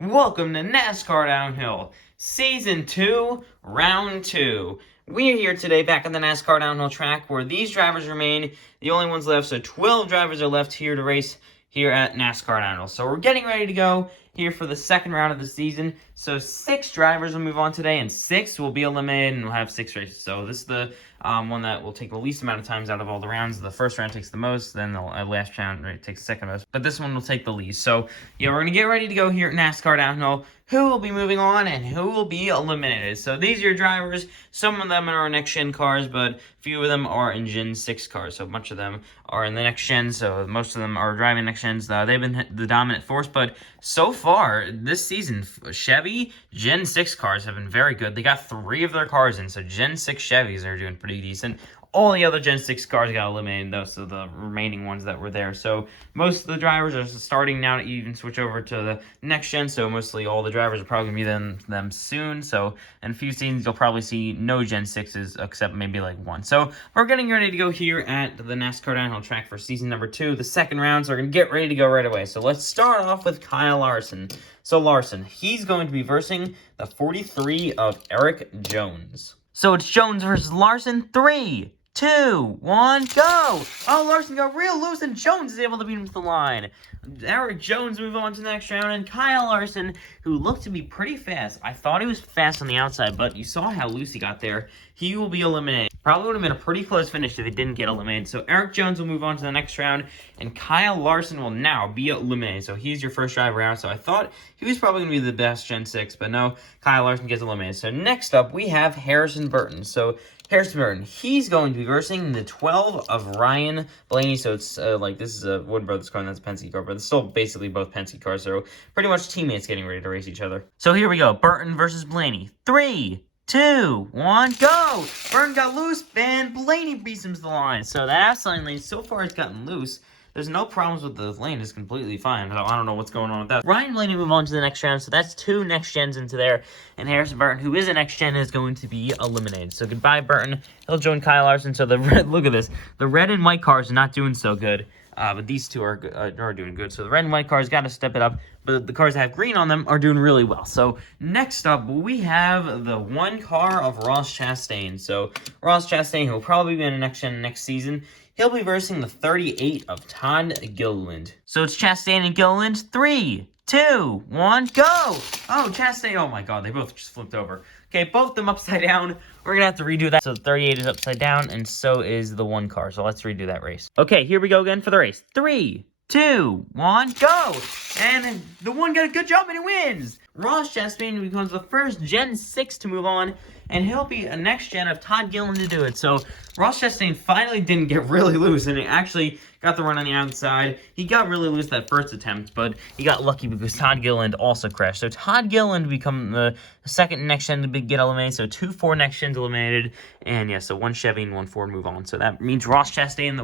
Welcome to NASCAR Downhill, Season 2, Round 2. We are here today back on the NASCAR Downhill track where these drivers remain the only ones left. So 12 drivers are left here to race here at NASCAR Downhill. So we're getting ready to go here for the second round of the season. So 6 drivers will move on today and 6 will be eliminated and we'll have 6 races. So this is the one that will take the least amount of times out of all the rounds. The first round takes the most, then the last round takes the second most. But this one will take the least. So yeah, we're going to get ready to go here at NASCAR Downhill. Who will be moving on and who will be eliminated. So these are your drivers. Some of them are next-gen cars, but a few of them are in Gen 6 cars. So much of them are in the next-gen, so most of them are driving next-gens. They've been the dominant force, but so far this season, Chevy Gen 6 cars have been very good. They got 3 of their cars in, so Gen 6 Chevys are doing pretty decent. All the other Gen 6 cars got eliminated, though, so the remaining ones that were there. So most of the drivers are starting now to even switch over to the next gen, so mostly all the drivers are probably going to be them soon. So in a few seasons, you'll probably see no Gen 6s except maybe like one. So we're getting ready to go here at the NASCAR Downhill track for season number 2, the second round, so we're going to get ready to go right away. So let's start off with Kyle Larson. So Larson, he's going to be versing the 43 of Eric Jones. So it's Jones versus Larson. 3, 2, 1, go! Oh, Larson got real loose, and Jones is able to beat him to the line. Eric Jones move on to the next round, and Kyle Larson, who looked to be pretty fast. I thought he was fast on the outside, but you saw how loose he got there. He will be eliminated. Probably would have been a pretty close finish if he didn't get eliminated. So Eric Jones will move on to the next round, and Kyle Larson will now be eliminated. So he's your first driver out. So I thought he was probably going to be the best Gen 6, but no, Kyle Larson gets eliminated. So next up, we have Harrison Burton. So Harrison Burton, he's going to be versing the 12 of Ryan Blaney. So it's this is a Wood Brothers car and that's a Penske car, but it's still basically both Penske cars. So pretty much teammates getting ready to race each other. So here we go, Burton versus Blaney. 3, 2, 1, go! Burton got loose, and Blaney beats him to the line. So that outside lane so far has gotten loose. There's no problems with the lane. It's completely fine. I don't know what's going on with that. Ryan Blaney move on to the next round. So that's 2 next gens into there. And Harrison Burton, who is a next gen, is going to be eliminated. So goodbye, Burton. He'll join Kyle Larson. So the red, look at this. The red and white cars are not doing so good. But these two are doing good. So the red and white cars got to step it up. But the cars that have green on them are doing really well. So next up, we have the 1 car of Ross Chastain. So Ross Chastain, who will probably be in the next gen next season, he'll be versing the 38 of Todd Gilliland. So it's Chastain and Gilliland. 3, 2, 1, go! Oh, Chastain. Oh my god, they both just flipped over. Okay, both of them upside down. We're going to have to redo that. So the 38 is upside down, and so is the 1 car. So let's redo that race. Okay, here we go again for the race. 3, 2, 1, go! And the 1 got a good jump, and it wins! Ross Chastain becomes the first Gen 6 to move on, and he'll be a next gen of Todd Gilliland to do it. So Ross Chastain finally didn't get really loose, and he actually got the run on the outside. He got really loose that first attempt, but he got lucky because Todd Gilliland also crashed. So Todd Gilliland become the second next gen to get eliminated. So 2 4 next gens eliminated, and yeah, so 1 Chevy and 1 Ford move on. So that means Ross Chastain,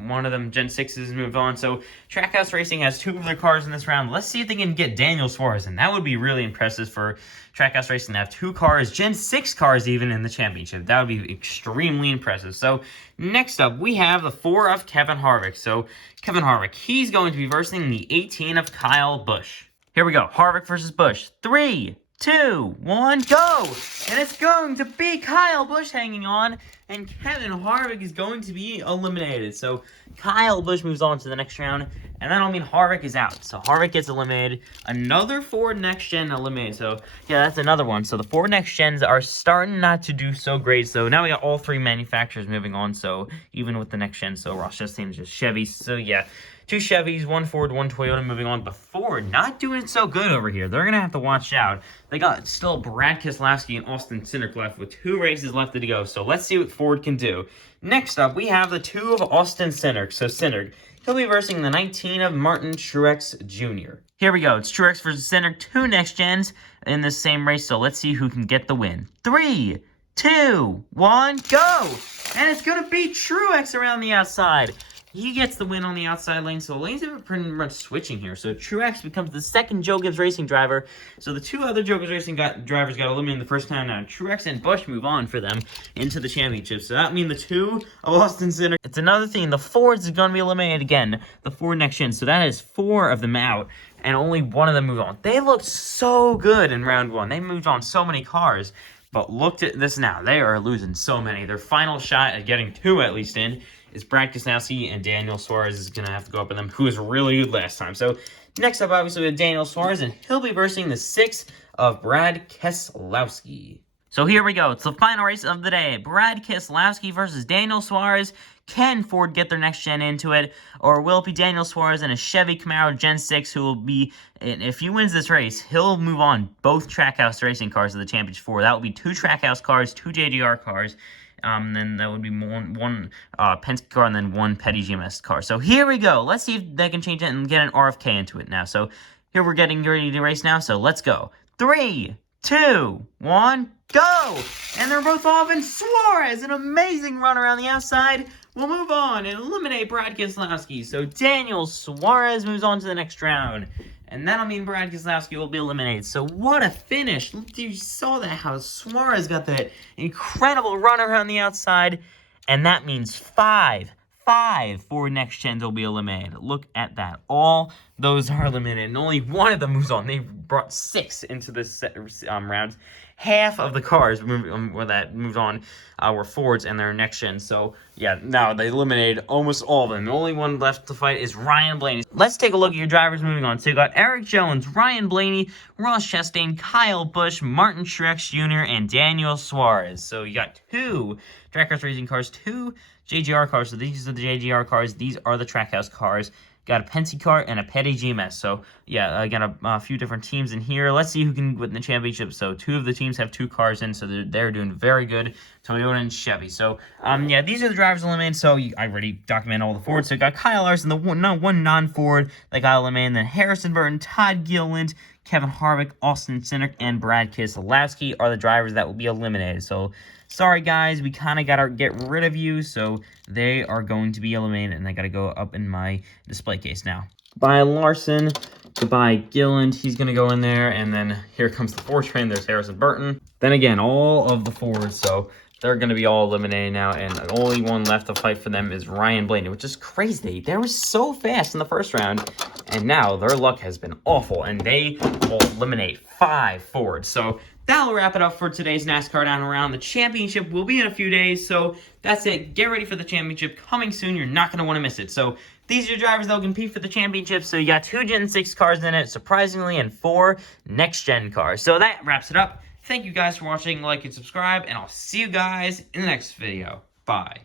one of them Gen 6s, move on. So Trackhouse Racing has 2 of their cars in this round. Let's see if they can get Daniel Suarez, and that would be really impressive for Trackhouse Racing to have 2 cars, Gen 6 cars even, in the championship. That would be extremely impressive. So next up, we have the 4 of Kevin Harvick. So Kevin Harvick, he's going to be versing the 18 of Kyle Busch. Here we go, Harvick versus Busch. 3, 2, 1, go! And it's going to be Kyle Busch hanging on, and Kevin Harvick is going to be eliminated. So Kyle Busch moves on to the next round, and that'll mean Harvick is out. So Harvick gets eliminated. Another Ford next gen eliminated. So yeah, that's another one. So the Ford next gens are starting not to do so great. So now we got all 3 manufacturers moving on. So even with the next gen, so Ross Chastain is just Chevy. So yeah, 2 Chevys, 1 Ford, 1 Toyota moving on. But Ford not doing so good over here. They're going to have to watch out. They got still Brad Keselowski and Austin Cindric left with 2 races left to go. So let's see what Ford can do. Next up, we have the 2 of Austin Cindric. So Cindric, he'll be versing the 19 of Martin Truex Jr. Here we go. It's Truex versus Cindric, 2 next gens in the same race. So let's see who can get the win. 3, 2, 1, go! And it's going to be Truex around the outside. He gets the win on the outside lane, so lanes are pretty much switching here. So Truex becomes the second Joe Gibbs Racing driver. So the 2 other Joe Gibbs Racing drivers got eliminated the first time. Now Truex and Busch move on for them into the championship. So that means the 2 of Austin Cindric. It's another thing. The Fords is going to be eliminated again. The Ford next gen. So that is 4 of them out. and only one of them moved on. They looked so good in round 1. They moved on so many cars, but look at this now. They are losing so many. Their final shot at getting 2 at least in is Brad Keselowski, and Daniel Suarez is going to have to go up with them, who was really good last time. So next up, obviously, we have Daniel Suarez, and he'll be versing the 6 of Brad Keselowski. So here we go. It's the final race of the day. Brad Keselowski versus Daniel Suarez. Can Ford get their next gen into it? Or will it be Daniel Suarez and a Chevy Camaro Gen 6 who will be, if he wins this race, he'll move on both Trackhouse racing cars to the Championship 4. That will be 2 Trackhouse cars, 2 JDR cars. Then that would be one Penske car and then 1 Petty GMS car. So here we go. Let's see if they can change it and get an RFK into it now. So here we're getting ready to race now. So let's go. 3, 2, 1, go! And they're both off, and Suarez, an amazing run around the outside, will move on and eliminate Brad Keselowski. So Daniel Suarez moves on to the next round. And that'll mean Brad Keselowski will be eliminated. So what a finish. You saw that, how Suarez got that incredible run around the outside. And that means 5 Ford next gens will be eliminated. Look at that. All those are eliminated, and only one of them moves on. They brought 6 into this round. Half of the cars that moved on were Fords and their next gen. So yeah, now they eliminated almost all of them. The only one left to fight is Ryan Blaney. Let's take a look at your drivers moving on. So you got Eric Jones, Ryan Blaney, Ross Chastain, Kyle Busch, Martin Truex Jr., and Daniel Suarez. So you got 2 Trackhouse racing cars, 2 JGR cars. So these are the JGR cars. These are the Trackhouse cars. Got a Penske car and a Petty GMS. So, yeah, I got a few different teams in here. Let's see who can win the championship. So, 2 of the teams have 2 cars in, so they're doing very good. Toyota and Chevy. So, yeah, these are the drivers eliminated. So, I already documented all the Fords. So, you got Kyle Larson, the one non-Ford that got eliminated. Then Harrison Burton, Todd Gilliland, Kevin Harvick, Austin Cindric, and Brad Keselowski are the drivers that will be eliminated. So, sorry, guys, we kind of got to get rid of you, so they are going to be eliminated, and I got to go up in my display case now. Goodbye, Larson. Goodbye, Gilliland. He's going to go in there, and then here comes the Ford train. There's Harrison Burton. Then again, all of the Fords, so they're going to be all eliminated now, and the only one left to fight for them is Ryan Blaney, which is crazy. They were so fast in the first round, and now their luck has been awful, and they will eliminate 5 Fords. So that'll wrap it up for today's NASCAR Down Around. The championship will be in a few days, so that's it. Get ready for the championship coming soon. You're not going to want to miss it. So these are your drivers that will compete for the championship. So you got 2 Gen 6 cars in it, surprisingly, and 4 next-gen cars. So that wraps it up. Thank you guys for watching. Like and subscribe, and I'll see you guys in the next video. Bye.